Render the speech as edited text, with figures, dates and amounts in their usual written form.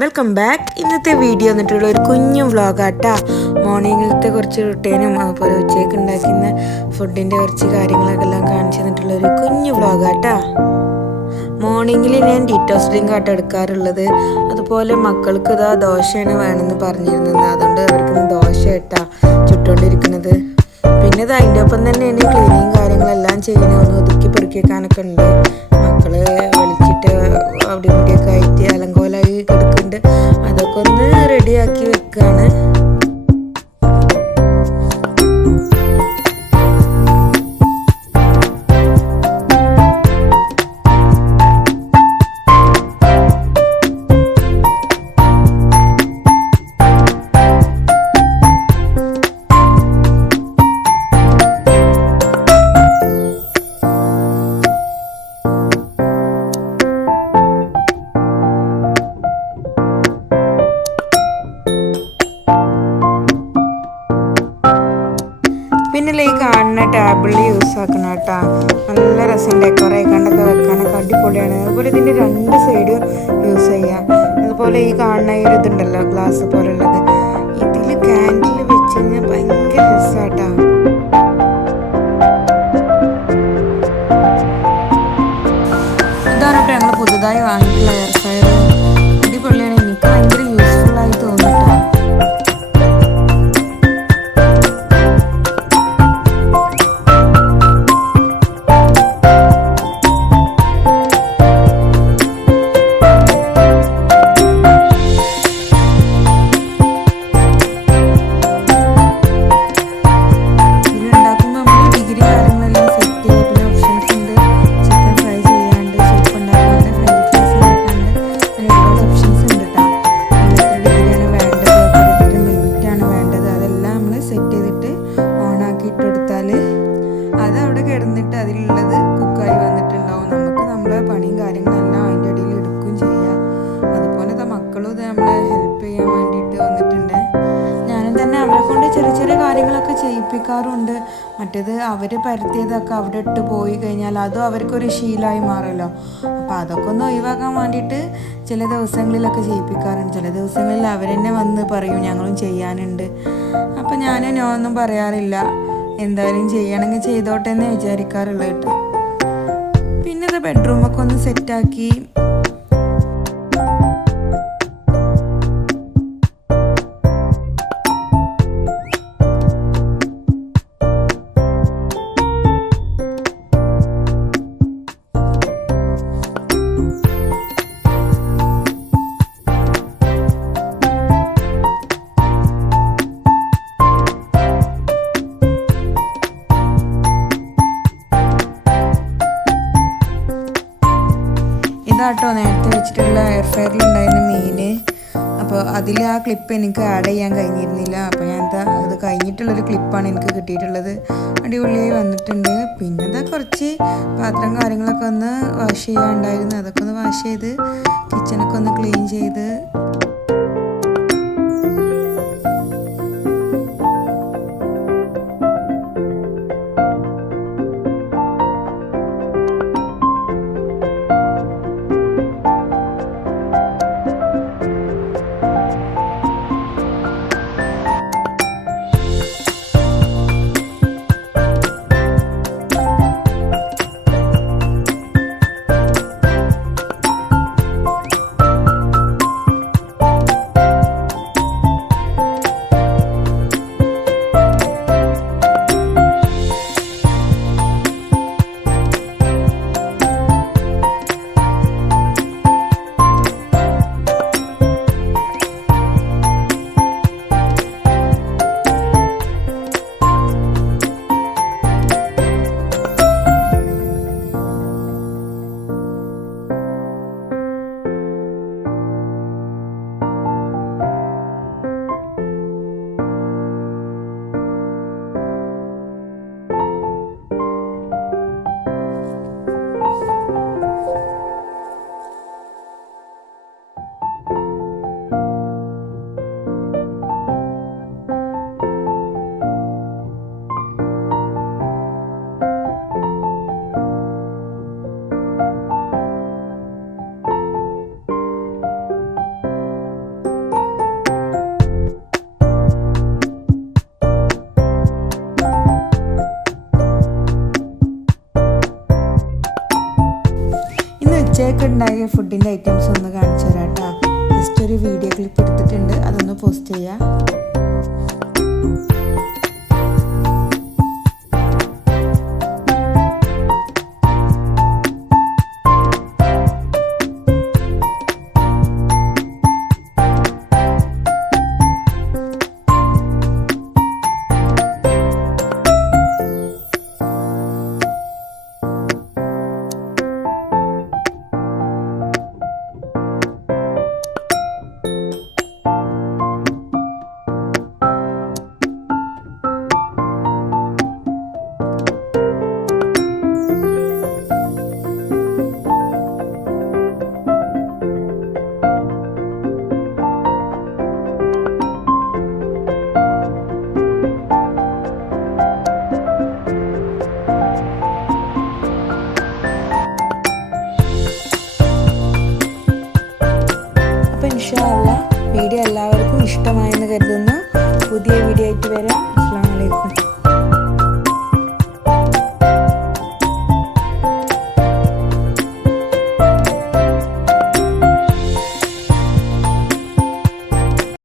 Welcome back. ഇന്നത്തെ video എന്നിട്ടുള്ള ഒരു കുഞ്ഞു വ്ളോഗാട്ടാ. മോർണിംഗിലത്തെ കുറച്ച് റുട്ടീനും അതുപോലെ ഉച്ചയ്ക്ക് ഉണ്ടാക്കുന്ന ഫുഡിൻ്റെ കുറച്ച് കാര്യങ്ങളൊക്കെ എല്ലാം കാണിച്ചു തന്നിട്ടുള്ള ഒരു കുഞ്ഞു വ്ളോഗാട്ടാ. മോർണിംഗിൽ ഞാൻ ഡീറ്റോക്സ് ഡ്രിങ്ക് ആട്ടോ എടുക്കാറുള്ളത്. അതുപോലെ മക്കൾക്ക് ഇതാ ദോശയാണ് വേണമെന്ന് പറഞ്ഞിരുന്നത്, അതുകൊണ്ട് അവർക്ക് ദോശ ഇട്ടാ ചുട്ടുകൊണ്ടിരിക്കുന്നത്. പിന്നെ ഇത് അതിൻ്റെ ഒപ്പം തന്നെയാണ് ക്ലീനിങ് കാര്യങ്ങളെല്ലാം ചെയ്യണത്. ഒന്ന് ഒതുക്കി പെറുക്കിയേക്കാനൊക്കെ ഉണ്ട്. മക്കള് വിളിച്ചിട്ട് അവിടെ ഇവിടെയൊക്കെ ആയിട്ട് അലങ്കോലായി കിടക്കുന്നുണ്ട്. അതൊക്കെ ഒന്ന് റെഡിയാക്കി വെക്കുകയാണ്. പിന്നെ ഈ കാണുന്ന ടേബിളിൽ യൂസ് ആക്കണം കേട്ടോ. നല്ല രസം ഡെക്കോറേ കണ്ടൊക്കെ വെക്കാനൊക്കെ അടിപൊളിയാണ്. അതുപോലെ ഇതിൻ്റെ രണ്ട് സൈഡും യൂസ് ചെയ്യാം. അതുപോലെ ഈ കാണുന്ന ഒരു ഇതുണ്ടല്ലോ ഗ്ലാസ് പോലുള്ളത്, ഇതിൽ ക്യാൻഡിൽ വെച്ച് കഴിഞ്ഞാൽ ഭയങ്കര രസമാട്ടോ. ഇതാണ് കേട്ടോ ഞങ്ങൾ പുതുതായി വാങ്ങിയിട്ടുള്ള എയർ ഫ്രയർ. അടിപൊളിയാണ്, എനിക്ക് ഭയങ്കര യൂസ്ഫുൾ ആയി തോന്നിട്ടോ. അതവിടെ കിടന്നിട്ട് അതിലുള്ളത് കുക്കായി വന്നിട്ടുണ്ടാവും. നമുക്ക് നമ്മുടെ പണിയും കാര്യങ്ങളെല്ലാം അതിൻ്റെ അടിയിൽ എടുക്കുകയും ചെയ്യാം. അതുപോലെ മക്കളും ഇത് നമ്മളെ ഹെൽപ്പ് ചെയ്യാൻ വേണ്ടിയിട്ട് വന്നിട്ടുണ്ട്. ഞാനും തന്നെ അവരെ കൊണ്ട് ചെറിയ ചെറിയ കാര്യങ്ങളൊക്കെ ചെയ്യിപ്പിക്കാറുണ്ട്. മറ്റേത് അവർ പരത്തിയതൊക്കെ അവിടെ ഇട്ട് പോയി കഴിഞ്ഞാൽ അതും അവർക്കൊരു ശീലമായി മാറുമല്ലോ. അപ്പോൾ അതൊക്കെ ഒന്ന് ഒഴിവാക്കാൻ വേണ്ടിയിട്ട് ചില ദിവസങ്ങളിലൊക്കെ ചെയ്യിപ്പിക്കാറുണ്ട്. ചില ദിവസങ്ങളിൽ അവർ തന്നെ വന്ന് പറയും ഞങ്ങളും ചെയ്യാനുണ്ട്. അപ്പോൾ ഞാൻ നോ ഒന്നും പറയാറില്ല. എന്തായാലും ചെയ്യണമെങ്കിൽ ചെയ്തോട്ടെ എന്ന് വിചാരിക്കാറുള്ളത് കേട്ടോ. പിന്നെ ഇത് ബെഡ്റൂമൊക്കെ ഒന്ന് സെറ്റാക്കി. ഇതാട്ടോ നേരത്തെ വെച്ചിട്ടുള്ള എയർ ഫ്രയറിൽ ഉണ്ടായിരുന്ന മീൻ. അപ്പോൾ അതിൽ ആ ക്ലിപ്പ് എനിക്ക് ആഡ് ചെയ്യാൻ കഴിഞ്ഞിരുന്നില്ല. അപ്പോൾ ഞാൻ അത് കഴിഞ്ഞിട്ടുള്ളൊരു ക്ലിപ്പാണ് എനിക്ക് കിട്ടിയിട്ടുള്ളത്. അടിപൊളിയായി വന്നിട്ടുണ്ട്. പിന്നെ കുറച്ച് പാത്രം കാര്യങ്ങളൊക്കെ ഒന്ന് വാഷ് ചെയ്യാനുണ്ടായിരുന്നു. അതൊക്കെ ഒന്ന് വാഷ് ചെയ്ത് കിച്ചണൊക്കെ ഒന്ന് ക്ലീൻ ചെയ്ത് ഫുഡിൻ്റെ ഐറ്റംസ് ഒന്ന് കാണിച്ചു തരാം കേട്ടോ. ജസ്റ്റ് ഒരു വീഡിയോ ക്ലിപ്പ് എടുത്തിട്ടുണ്ട്, അതൊന്ന് പോസ്റ്റ് ചെയ്യാം. ഇൻഷാ അല്ലാഹ് വീഡിയോ എല്ലാവർക്കും ഇഷ്ടമായെന്ന് കരുതുന്നു. പുതിയ വീഡിയോ ആയിട്ട് വരാം. അസ്സലാമു അലൈക്കും.